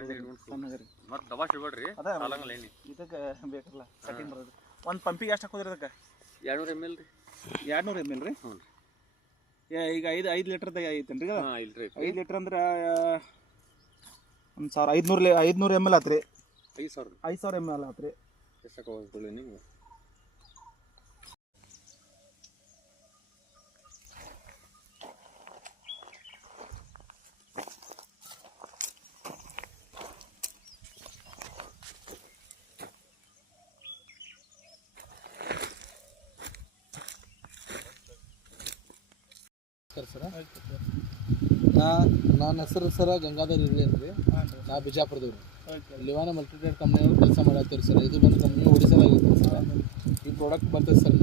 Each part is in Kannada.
ಸಣ್ಣಗರಿ ಮತ್ತೆ ದಬಾ ಸಿಗ್ಬೇಡ್ರಿ ಅದ ಸಾಲಂಗಲ್ಲ ಎಣ್ಣೆ ಇದಕ್ಕೆ ಬೇಕಲ್ಲ ಸೆಟ್ಟಿಂಗ್ ಬರೋದು ಒಂದು ಪಂಪಿಗೆ ಎಷ್ಟು ಹಾಕೋದ್ರಿ ಅದಕ್ಕೆ 200 ml ರೀ 200 ml ರೀ ಹ್ಞೂ ಈಗ 5 ಲೀಟ್ರದಾಗ ಐತೇನ್ರಿ ಈಗ ಹಾಂ ಇಲ್ರಿ 5 ಲೀಟ್ರ್ ಅಂದ್ರೆ 1500 ml ಆತ್ರಿ 5000 ml ಆತ್ರಿ ಎಷ್ಟು ಹಾಕೋದ್ಕೊಳ್ಳಿ ನೀವು ಸರ್ ನನ್ನ ಹೆಸರು ಸರ ಗಂಗಾಧರ್ ಇರ್ಲಿ ಅಂದ್ರಿ ನಾ ಬಿಜಾಪುರದವ್ರು ಲಿವಾನ ಮಲ್ಟಿಟ್ರೇಡ್ ಕಂಪ್ನಿಯವ್ರು ಕೆಲಸ ಮಾಡತ್ತೀವಿ ಸರ್ ಇದು ಬಂದು ಕಂಪ್ನಿ ಓಡಿಸಲಾಗಿತ್ತು ಸರ್ ಈ ಪ್ರಾಡಕ್ಟ್ ಬರ್ತದೆ ಸರ್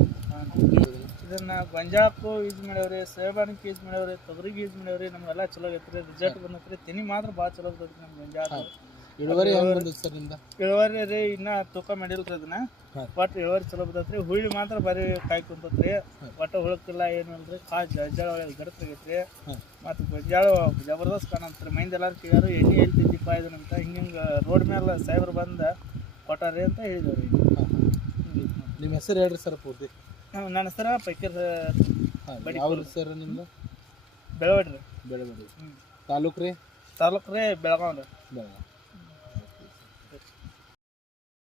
ಇದನ್ನ ಗೊಂಜಾಳಕ್ಕೂ ಯೂಸ್ ಮಾಡ್ಯಾವ್ರಿ ಸೋಯಾಬಾನಿಗೆ ಯೂಸ್ ಮಾಡ್ಯಾವ್ರಿ ತೊಗರಿಗೆ ಯೂಸ್ ಮಾಡ್ಯಾವ್ರಿ ನಮ್ಗೆಲ್ಲ ಚಲೋ ಆಗೈತ್ರಿ ರಿಸಲ್ಟ್ ಬಂದೈತ್ರಿ ತೆನಿ ಮಾತ್ರ ಭಾಳ ಚಲೋ ಬರ್ತೈತಿ ನಮ್ಮ ಗೊಂಜಾಳ ಇಳುವರಿ ಹೆಂಗೆ ಬಂದೈತೆ ಸರ್ ನಿಮ್ದು ಇಳುವರಿ ರೀ ಇನ್ನೂ ತೂಕ ಮಾಡಿಲ್ರಿ ಅದನ್ನ ಒಟ್ಟು ಇಳುವರಿ ಚಲೋ ಬರ್ತೈತ್ರಿ ಹುಳಿ ಮಾತ್ರ ಬರೀ ಕಾಯಿ ಕುಂತತ್ರಿ ಒಟ್ಟು ಹುಳಕ್ಕಿಲ್ಲ ಏನು ಇಲ್ರಿ ಗೊಂಜಾಳ ಒಳಗೆ ಗಡತ್ರಾಗೈತ್ರಿ ಮತ್ತು ಗೊಂಜಾಳ ಜಬರ್ದಸ್ತ್ ಕಾಣತ್ರಿ ಮೈಂದ ಎಲ್ಲಾರು ಕೇಳ್ಯಾರು ಎಣ್ಣೆ ಎಲ್ತಿದ್ದೀಪ ಇದನ್ನಂತ ಹಿಂಗೆ ರೋಡ್ ಮೇಲೆ ಸಾಹೇಬ್ರು ಬಂದು ಕೊಟ್ಟಾರಿ ಅಂತ ಹೇಳಿದವ್ರಿ ನಿಮ್ಮ ಹೆಸರು ಹೇಳ್ರಿ ಸರ್ ಪೂರ್ತಿ ನನ್ನ ಹೆಸರು ಪೈಕರ್ ಯಾವ ಸರ್ ನಿಮ್ದು ಬೆಳವಡ್ರಿ ಬೆಳವಡಿ ತಾಲೂಕು ರೀ ತಾಲೂಕು ರೀ ಬೆಳಗಾವ್ ರೀ ಬೆಳಗಾವ್